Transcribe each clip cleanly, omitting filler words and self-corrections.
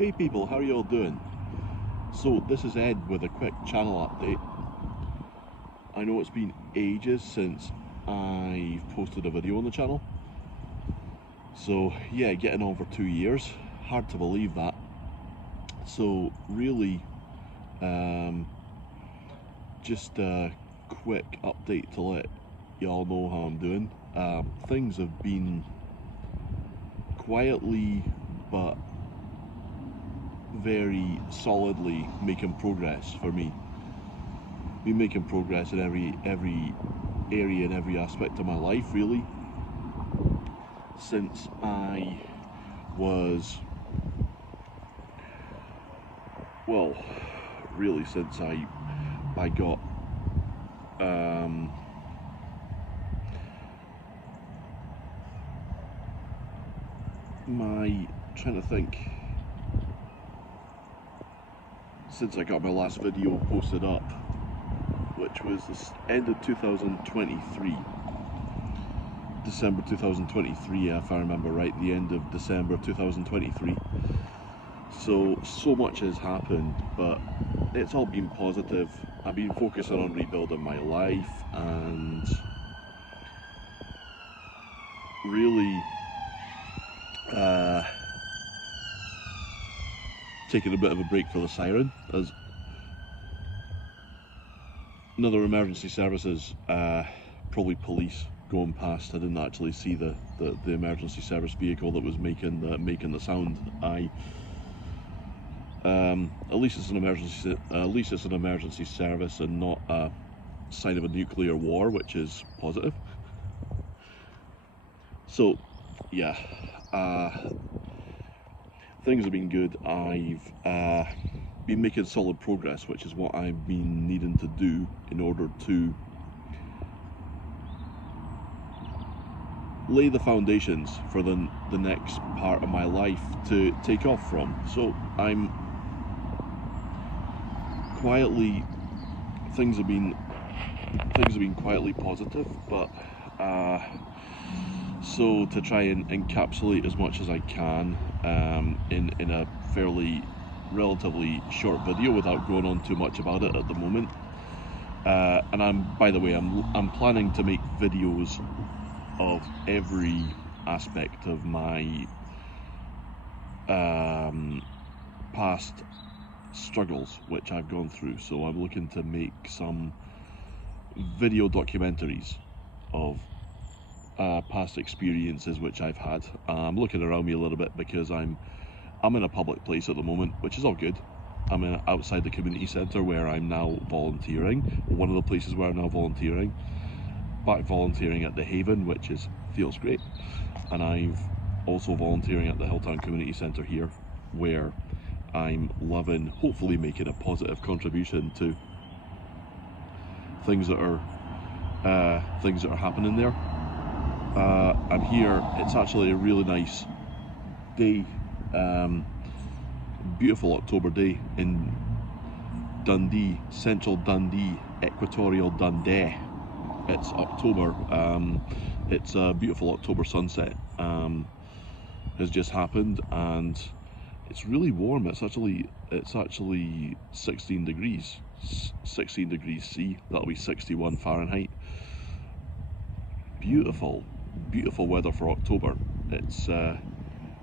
Hey people, how are you all doing? So this is Ed with a quick channel update. I know it's been ages since I've posted a video on the channel. So yeah, getting on for 2 years. Hard to believe that. So really, just a quick update to let y'all know how I'm doing. Things have been quietly but very solidly making progress for me. Been making progress in every area and every aspect of my life, really, since I was, well, really since I got trying to think, since I got my last video posted up, which was the end of 2023, December 2023, if I remember right, the end of December 2023. So much has happened, but it's all been positive. I've been focusing on rebuilding my life and really taking a bit of a break for the siren, as another emergency services, probably police, going past. I didn't actually see the emergency service vehicle that was making the sound. At least it's an emergency service and not a sign of a nuclear war, which is positive. So yeah, things have been good. I've been making solid progress, which is what I've been needing to do in order to lay the foundations for the next part of my life to take off from. So I'm quietly, things have been quietly positive, but so to try and encapsulate as much as I can in a fairly relatively short video without going on too much about it at the moment. And by the way, I'm planning to make videos of every aspect of my past struggles which I've gone through. So I'm looking to make some video documentaries of past experiences which I've had. I'm looking around me a little bit because I'm in a public place at the moment, which is all good. I'm outside the community centre where I'm now volunteering. One of the places where I'm now volunteering. Back volunteering at the Haven, which feels great. And I'm also volunteering at the Hilltown Community Centre here, where I'm loving, hopefully making a positive contribution to things that are happening there. I'm here. It's actually a really nice day, beautiful October day in Dundee, central Dundee, equatorial Dundee. It's October. It's a beautiful October sunset has just happened, and it's really warm. It's actually 16 degrees C. That'll be 61 Fahrenheit. Beautiful weather for October. It's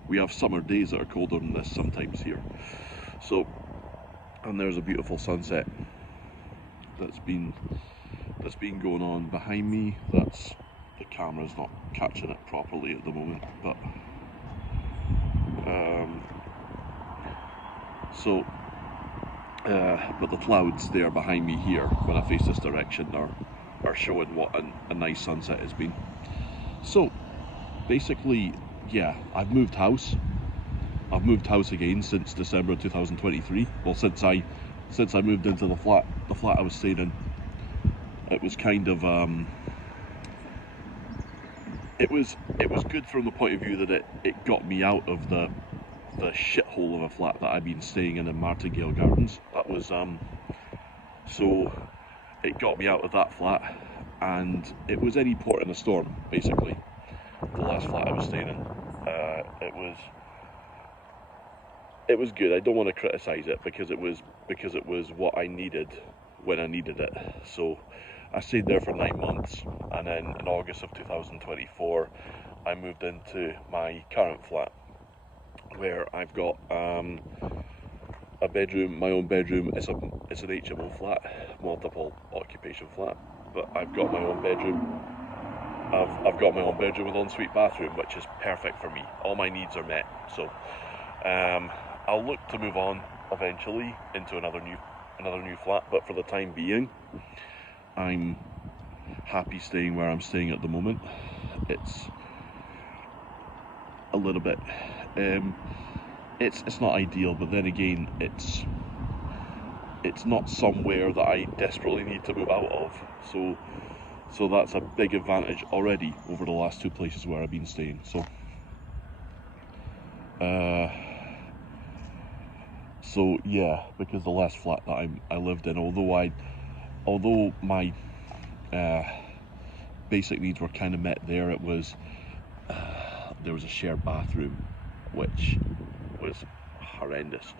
we have summer days that are colder than this sometimes here. So, and there's a beautiful sunset that's been going on behind me. That's, the camera's not catching it properly at the moment, but but the clouds there behind me here, when I face this direction, are showing what a nice sunset has been. So basically, yeah, I've moved house again since December 2023. Well, since I moved into the flat I was staying in. It was kind of it was good from the point of view that it got me out of the shithole of a flat that I've been staying in Martingale Gardens. That was so it got me out of that flat, and it was any port in a storm, basically. The last flat I was staying in, it was it was good. I don't want to criticise it because it was what I needed when I needed it. So I stayed there for 9 months, and then in August of 2024 I moved into my current flat, where I've got a bedroom, my own bedroom. It's an HMO flat, multiple occupation flat, but I've got my own bedroom. I've got my own bedroom with ensuite bathroom, which is perfect for me. All my needs are met. So I'll look to move on eventually into another new flat, but for the time being, I'm happy staying where I'm staying at the moment. It's a little bit, it's not ideal, but then again, it's not somewhere that I desperately need to move out of. So that's a big advantage already over the last two places where I've been staying. So yeah, because the last flat that I lived in, although my basic needs were kind of met there, there was a shared bathroom, which was horrendous.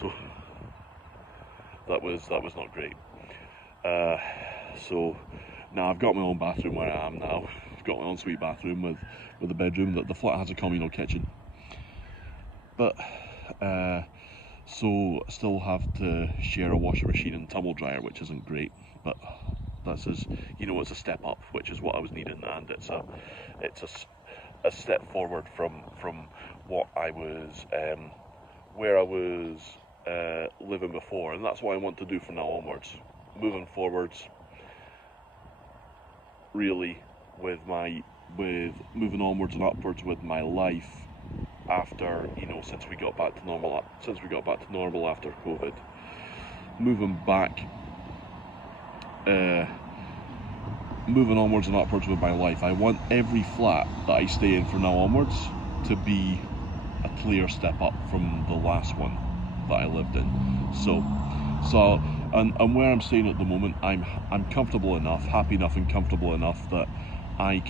So that was not great. So now I've got my own bathroom where I am now. I've got my own suite bathroom with a bedroom. The flat has a communal kitchen, but so I still have to share a washing machine and tumble dryer, which isn't great, but that's it's a step up, which is what I was needing, and it's a step forward from what I was where I was living before, and that's what I want to do from now onwards, moving forwards. Really, with moving onwards and upwards with my life after, since we got back to normal after COVID, moving onwards and upwards with my life. I want every flat that I stay in from now onwards to be a clear step up from the last one that I lived in. And where I'm staying at the moment, I'm comfortable enough, happy enough and comfortable enough that I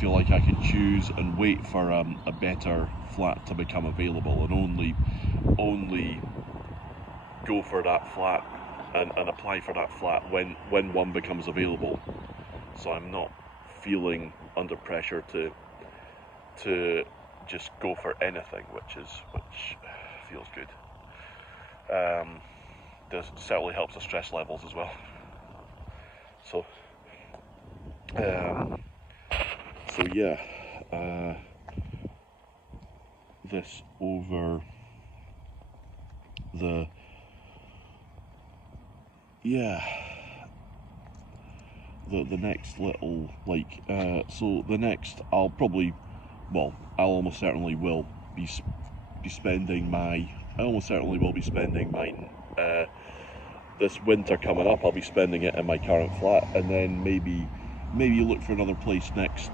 feel like I can choose and wait for a better flat to become available, and only go for that flat and apply for that flat when one becomes available. So I'm not feeling under pressure to just go for anything, which feels good. This certainly helps the stress levels as well. So yeah, this over the next little so the next I'll almost certainly will be spending my this winter coming up. I'll be spending it in my current flat, and then maybe look for another place next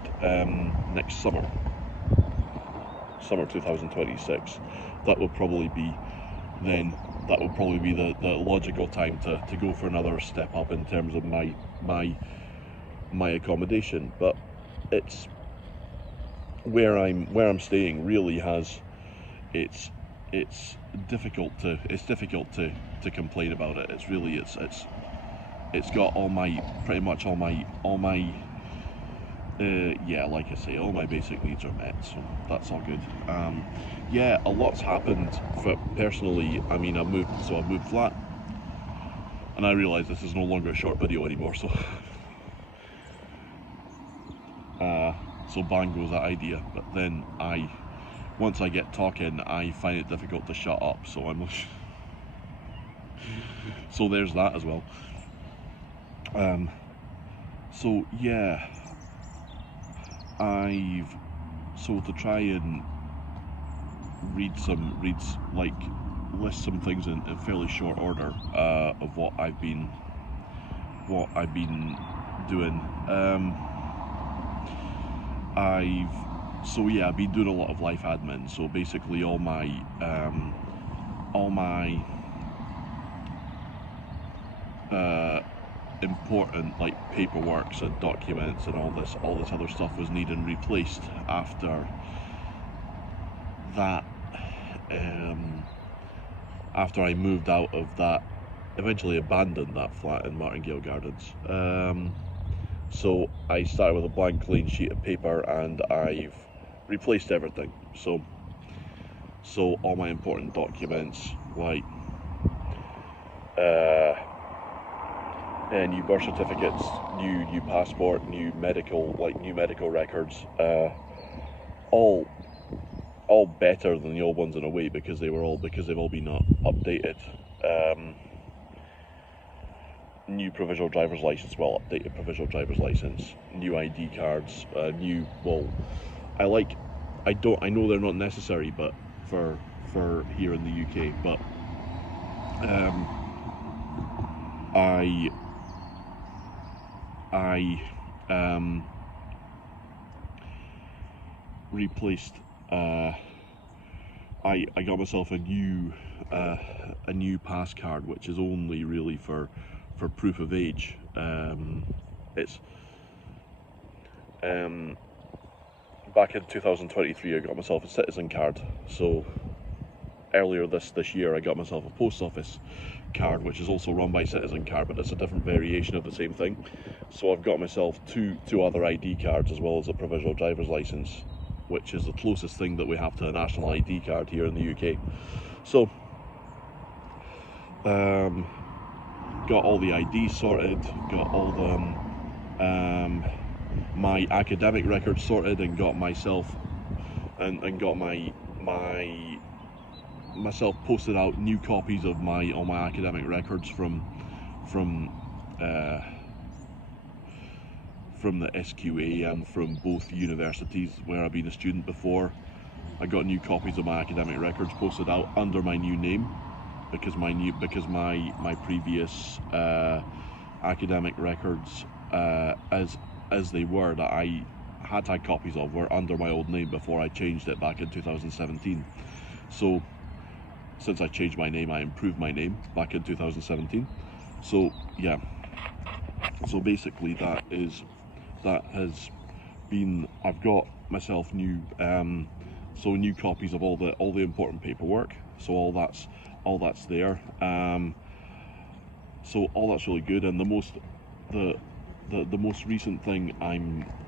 summer 2026. That will probably be the logical time to go for another step up in terms of my accommodation. But it's where I'm staying really has it's difficult to complain about it. It's really it's got pretty much all my like I say, all my basic needs are met, so that's all good. A lot's happened personally. I mean, I've moved flat, and I realise this is no longer a short video anymore, so bang goes that idea. But then once I get talking, I find it difficult to shut up, so so there's that as well. So yeah, to try and list some things in fairly short order of what I've been doing. I've been doing a lot of life admin. So basically, all my important paperwork and documents and all this other stuff was needing replaced after that after I moved out of that, eventually abandoned that flat in Martingale Gardens. So I started with a blank clean sheet of paper, and I've replaced everything. So all my important documents, like new birth certificates, new passport, new medical records, all better than the old ones in a way, because they've all been updated. New provisional driver's license, updated provisional driver's license, new ID cards, I know they're not necessary, but for here in the UK, but I replaced. I got myself a new pass card, which is only really for proof of age. It's back in 2023 I got myself a citizen card. So earlier this year I got myself a post office card, which is also run by Citizen Card, but it's a different variation of the same thing. So I've got myself two other ID cards, as well as a provisional driver's license, which is the closest thing that we have to a national ID card here in the UK. So got all the IDs sorted, got all the my academic records sorted, and got myself and got myself posted out new copies of all my academic records from the SQA and from both universities where I've been a student before. I got new copies of my academic records posted out under my new name, because my previous academic records, as they were, that I had copies of, were under my old name before I changed it back in 2017. So since I changed my name, I improved my name back in 2017. So yeah, so basically that has been, I've got myself new new copies of all the important paperwork. So all that's there. So all that's really good. And the most recent thing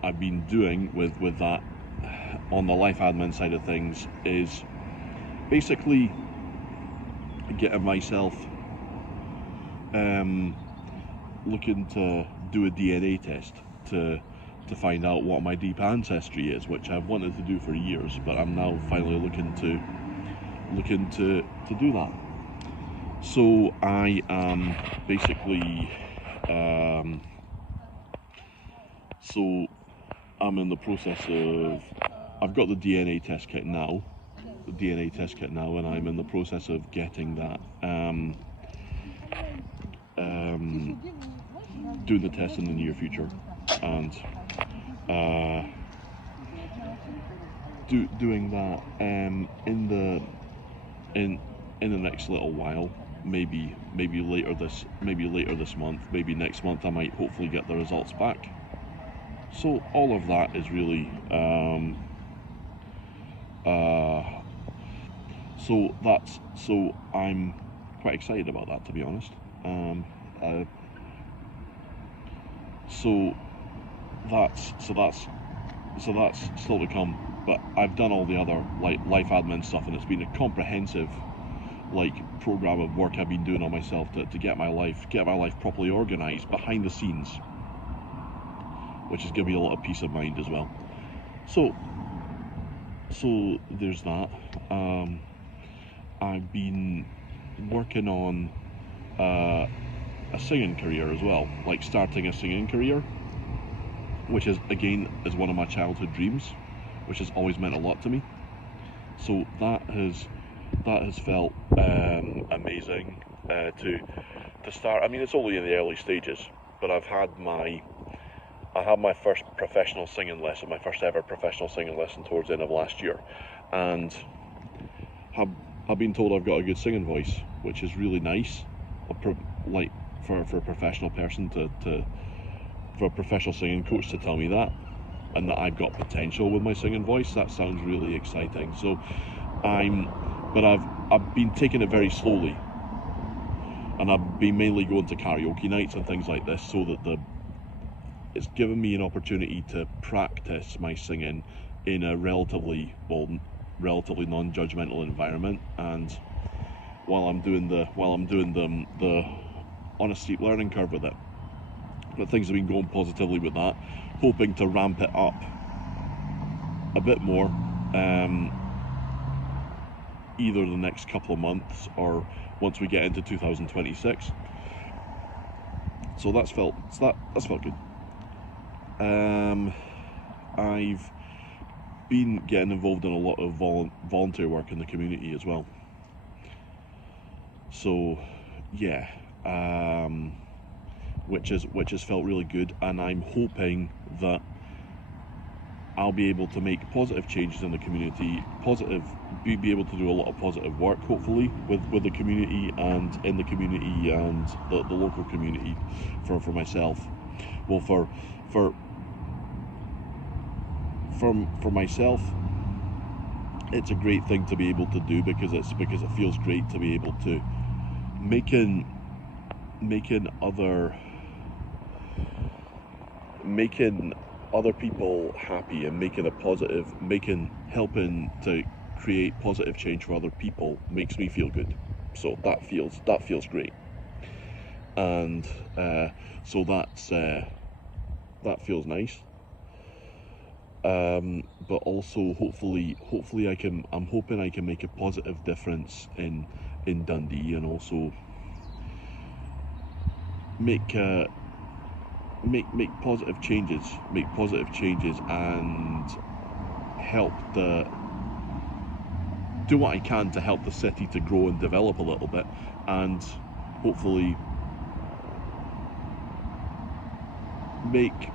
I've been doing with that on the life admin side of things is basically getting myself looking to do a DNA test to find out what my deep ancestry is, which I've wanted to do for years, but I'm now finally looking to do that. So I am basically so I'm in the process of, I've got the DNA test kit now, and I'm in the process of getting that, doing the test in the near future, and doing that in the next little while, maybe later this month, maybe next month I might hopefully get the results back. So all of that is really so I'm quite excited about that, to be honest. So that's still to come. But I've done all the other life admin stuff, and it's been a comprehensive program of work I've been doing on myself to get my life properly organised behind the scenes, which is giving me a lot of peace of mind as well. So there's that. I've been working on a singing career as well, starting a singing career, which is one of my childhood dreams, which has always meant a lot to me. So that has felt amazing to start. I mean, it's only in the early stages, but I had my first professional singing lesson, my first ever professional singing lesson towards the end of last year, and I've been told I've got a good singing voice, which is really nice. For a professional person for a professional singing coach to tell me that, and that I've got potential with my singing voice, that sounds really exciting. So I've I've been taking it very slowly, and I've been mainly going to karaoke nights and things like this, so that it's given me an opportunity to practice my singing in a relatively non-judgmental environment. And while I'm doing the on a steep learning curve with it, but things have been going positively with that, hoping to ramp it up a bit more, either the next couple of months or once we get into 2026. So that's felt good. I've been getting involved in a lot of volunteer work in the community as well. So yeah, which has felt really good, and I'm hoping that I'll be able to make positive changes in the community, be able to do a lot of positive work, hopefully, with the community and in the community and the local community for myself. Well, for myself, it's a great thing to be able to do, because it feels great to be able to making other people happy and helping to create positive change for other people makes me feel good. So that feels great, and so that feels nice. But also hopefully I'm hoping I can make a positive difference in Dundee, and also make positive changes, and help do what I can to help the city to grow and develop a little bit, and hopefully make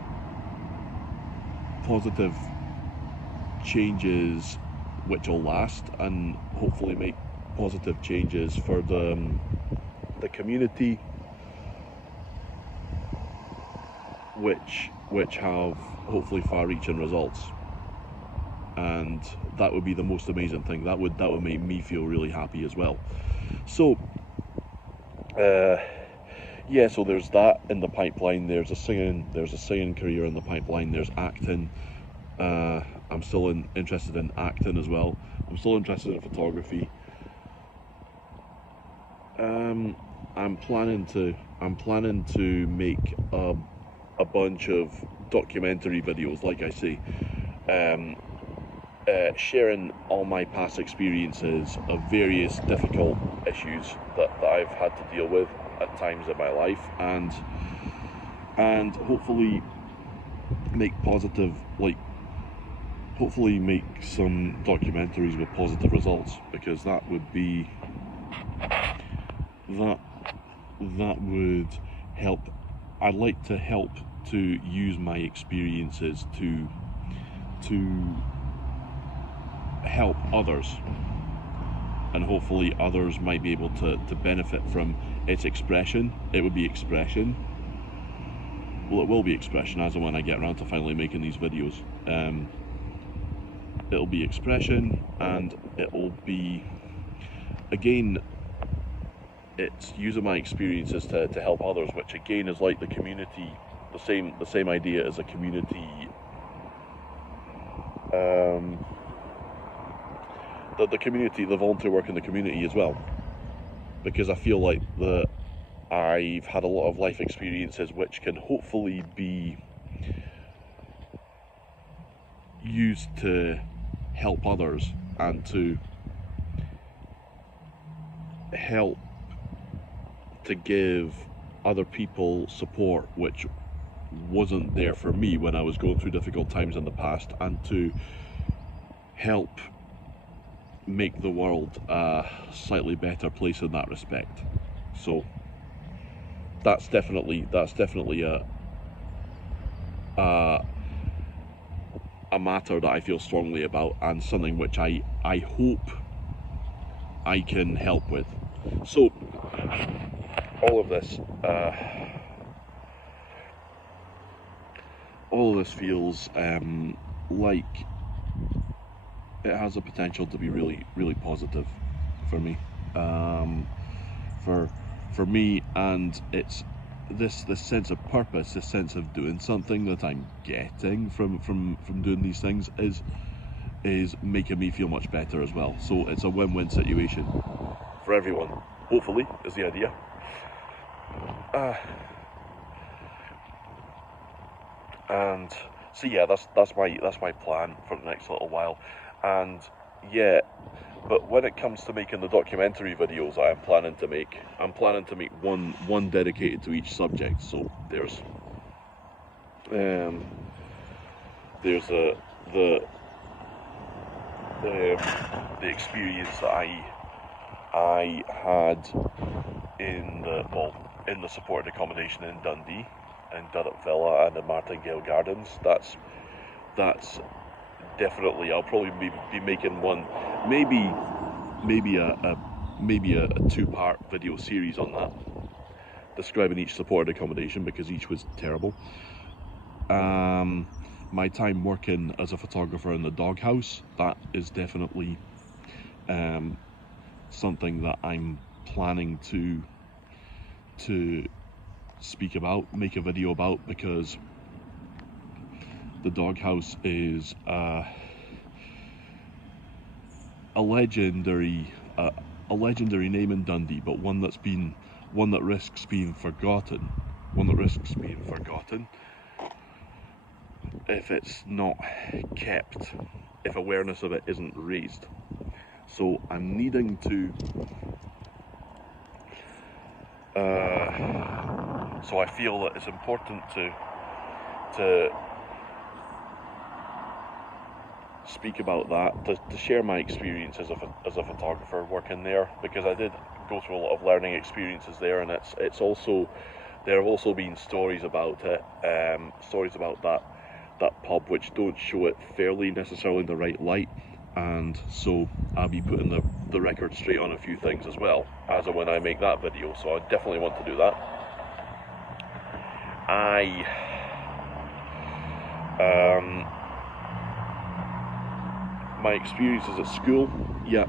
positive changes which will last, and hopefully make positive changes for the community, which have hopefully far-reaching results. And that would be the most amazing thing. That would make me feel really happy as well. So yeah, so there's that in the pipeline. There's a singing career in the pipeline. There's acting. I'm still interested in acting as well. I'm still interested in photography. I'm planning to make a bunch of documentary videos, like I say, sharing all my past experiences of various difficult issues that I've had to deal with at times in my life, and hopefully make some documentaries with positive results, because that would help. I'd like to help to use my experiences to help others, and hopefully others might be able to benefit from its expression. It would be expression. Well, it will be expression as and when I get around to finally making these videos. It'll be expression, and it will be, again, it's using my experiences to help others, which again is like the community, the same idea as a community, the volunteer work in the community as well, because I feel like I've had a lot of life experiences which can hopefully be used to help others, and to help to give other people support which wasn't there for me when I was going through difficult times in the past, and to help make the world a slightly better place in that respect. So that's definitely a matter that I feel strongly about, and something which I hope I can help with. So all of this feels like it has the potential to be really, really positive for me, for me, and it's this sense of purpose, this sense of doing something that I'm getting from doing these things is making me feel much better as well. So it's a win-win situation for everyone, hopefully, is the idea. And so yeah, that's my plan for the next little while. And yeah, but when it comes to making the documentary videos that I'm planning to make one dedicated to each subject. So there's the experience that I had in the supported accommodation in Dundee, in Durrett Villa and the Martingale Gardens. That's definitely, I'll probably be making one, maybe a two-part video series on that, describing each supported accommodation, because each was terrible. My time working as a photographer in the doghouse, that is definitely something that I'm planning to speak about, make a video about, because the doghouse is a legendary name in Dundee, but one that risks being forgotten. If it's not kept, if awareness of it isn't raised. So I'm needing to so I feel that it's important to speak about that, to share my experience as a photographer working there, because I did go through a lot of learning experiences there, and it's also, there have also been stories about it, stories about that pub which don't show it fairly necessarily in the right light, and so I'll be putting the record straight on a few things as well as when I make that video. So I definitely want to do that. My experiences at school, yeah,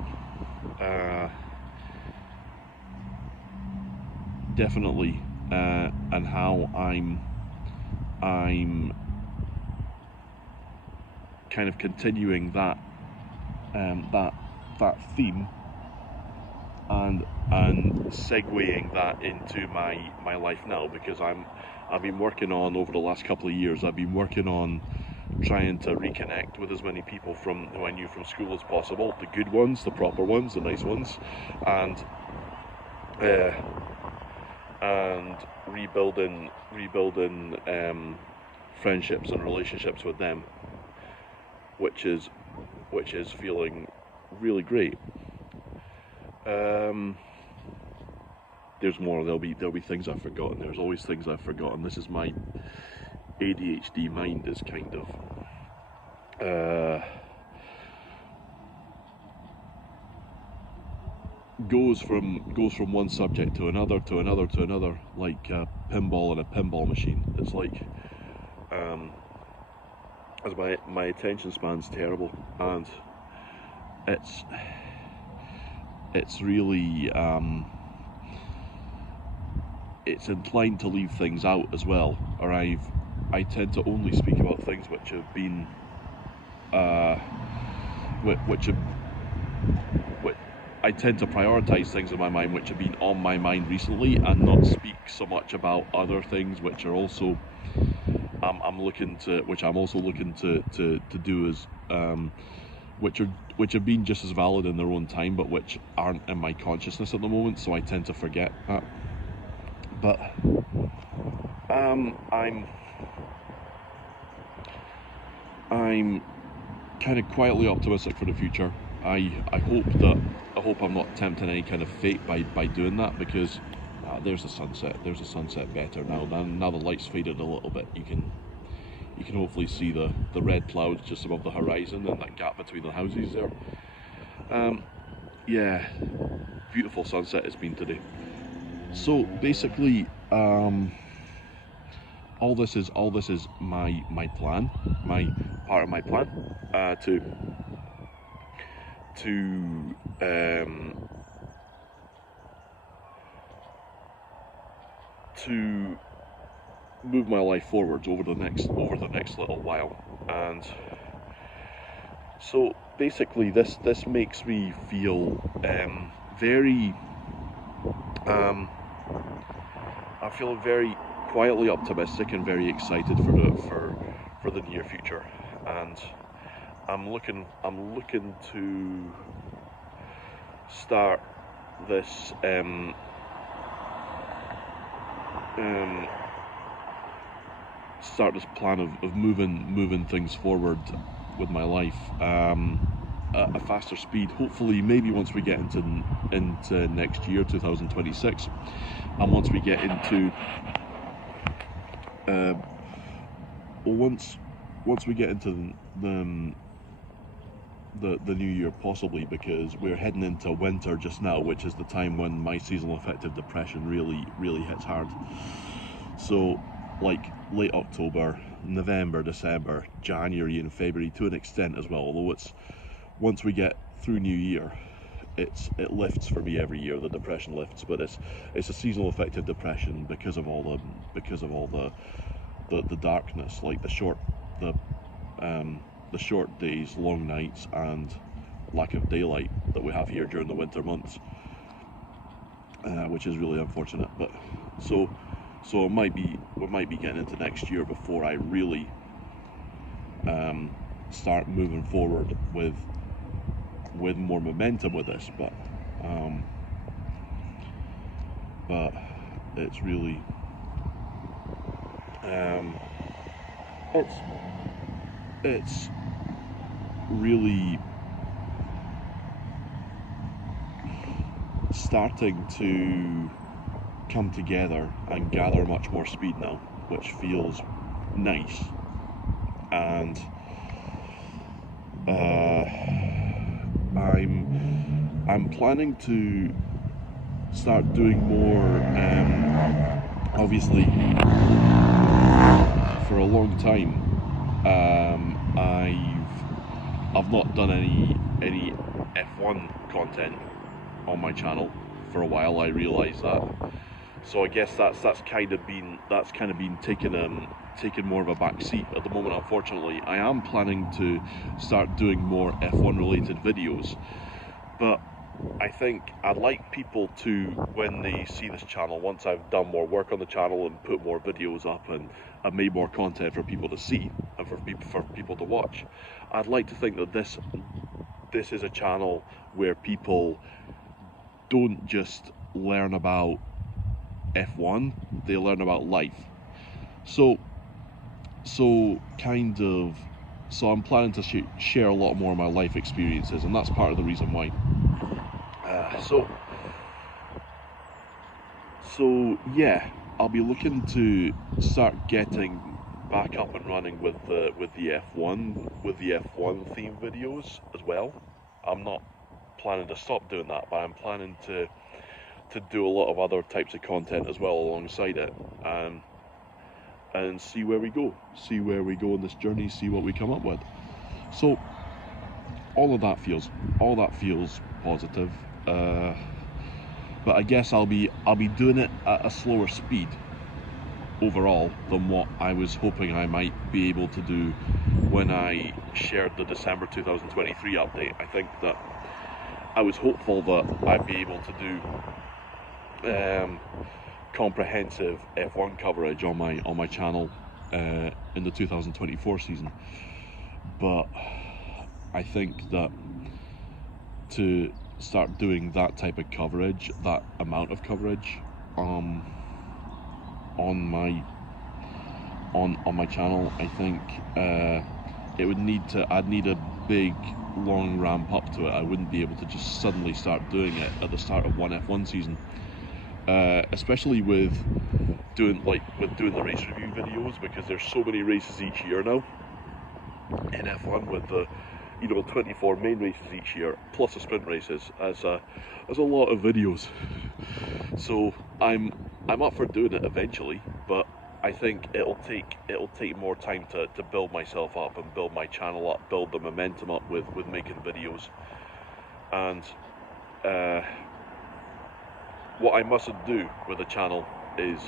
definitely, and how I'm kind of continuing that theme and segueing that into my life now, because I've been working on, over the last couple of years, I've been working on trying to reconnect with as many people from who I knew from school as possible, the good ones, the proper ones, the nice ones, and rebuilding friendships and relationships with them, which is feeling really great. There's more. There'll be things I've forgotten. There's always things I've forgotten. This is my ADHD mind, is kind of goes from one subject to another, like a pinball in a pinball machine. It's like as my attention span's terrible, and it's really it's inclined to leave things out as well, or I tend to only speak about things which have been I tend to prioritize things in my mind which have been on my mind recently, and not speak so much about other things which are also I'm also looking to do as which have been just as valid in their own time, but which aren't in my consciousness at the moment, so I tend to forget that. But I'm kind of quietly optimistic for the future. I hope I'm not tempting any kind of fate by doing that, because there's the sunset better now the light's faded a little bit. You can hopefully see the red clouds just above the horizon and that gap between the houses there. Yeah, beautiful sunset it's been today. So basically, all this is my plan, my part of my plan, to to move my life forwards over the next little while. And so basically this makes me feel very I feel very quietly optimistic and very excited for the near future. And I'm looking to start this plan of moving things forward with my life at a faster speed. Hopefully, maybe once we get into next year, 2026, and once we get into once we get into the new year, possibly, because we're heading into winter just now, which is the time when my seasonal affective depression really hits hard. So like late October, November, December, January and February to an extent as well, although it's once we get through New Year, it lifts for me every year. The depression lifts, but it's a seasonal affective depression because of all the darkness, like the short days, long nights, and lack of daylight that we have here during the winter months, which is really unfortunate. But so we might be getting into next year before I really start moving forward with more momentum with this. But it's really it's really starting to come together and gather much more speed now, which feels nice. And I'm planning to start doing more. Obviously, for a long time, I've not done any F1 content on my channel for a while. I realise that, so I guess that's kind of been taken more of a back seat at the moment. Unfortunately, I am planning to start doing more F1 related videos, but I think I'd like people to, when they see this channel, once I've done more work on the channel and put more videos up and I've made more content for people to see and for people to watch, I'd like to think that this is a channel where people don't just learn about F1, they learn about life. So I'm planning to share a lot more of my life experiences, and that's part of the reason why. So yeah, I'll be looking to start getting back up and running with the F1 theme videos as well. I'm not planning to stop doing that, but I'm planning to do a lot of other types of content as well alongside it, and see where we go in this journey, see what we come up with. So all that feels positive, but I guess I'll be doing it at a slower speed overall than what I was hoping I might be able to do when I shared the December 2023 update. I think that I was hopeful that I'd be able to do comprehensive F1 coverage on my channel in the 2024 season, but I think that to start doing that type of coverage, that amount of coverage on my channel, I think I'd need a big long ramp up to it. I wouldn't be able to just suddenly start doing it at the start of one F1 season, especially with doing the race review videos, because there's so many races each year now in F1, with the 24 main races each year plus the sprint races, as a lot of videos. So I'm up for doing it eventually, but I think it'll take more time to build myself up and build my channel up, build the momentum up with making videos. And what I mustn't do with the channel is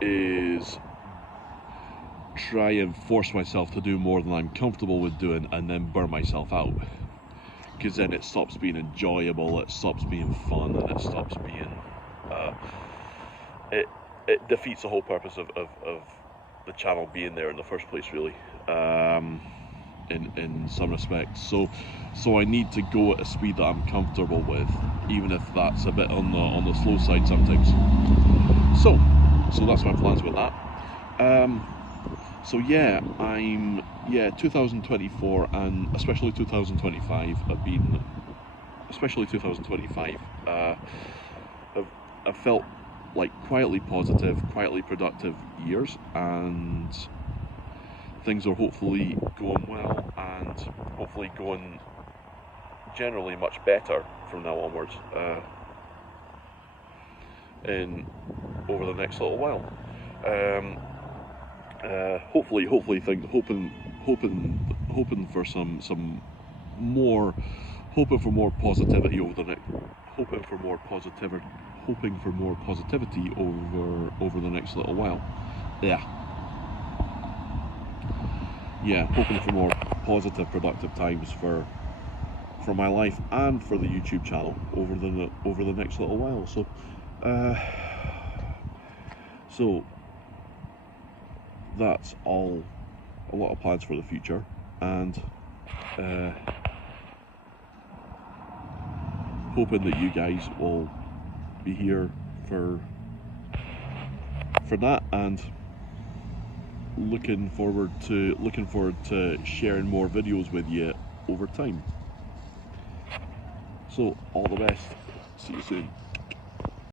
is try and force myself to do more than I'm comfortable with doing and then burn myself out, because then it stops being enjoyable, it stops being fun, and it stops being it defeats the whole purpose of the channel being there in the first place, really, in some respects. So I need to go at a speed that I'm comfortable with, even if that's a bit on the slow side sometimes. So that's my plans with that. So yeah, 2024 and especially 2025 have been, especially 2025, I've felt like quietly positive, quietly productive years, and things are hopefully going well and hopefully going generally much better from now onwards over the next little while. Hopefully things, hoping for some more, hoping for more positivity over the next, hoping for more positivity over the next little while. Hoping for more positive, productive times for my life and for the YouTube channel over the next little while. So that's all, a lot of plans for the future, and hoping that you guys will be here for that, and looking forward to sharing more videos with you over time. So all the best. See you soon.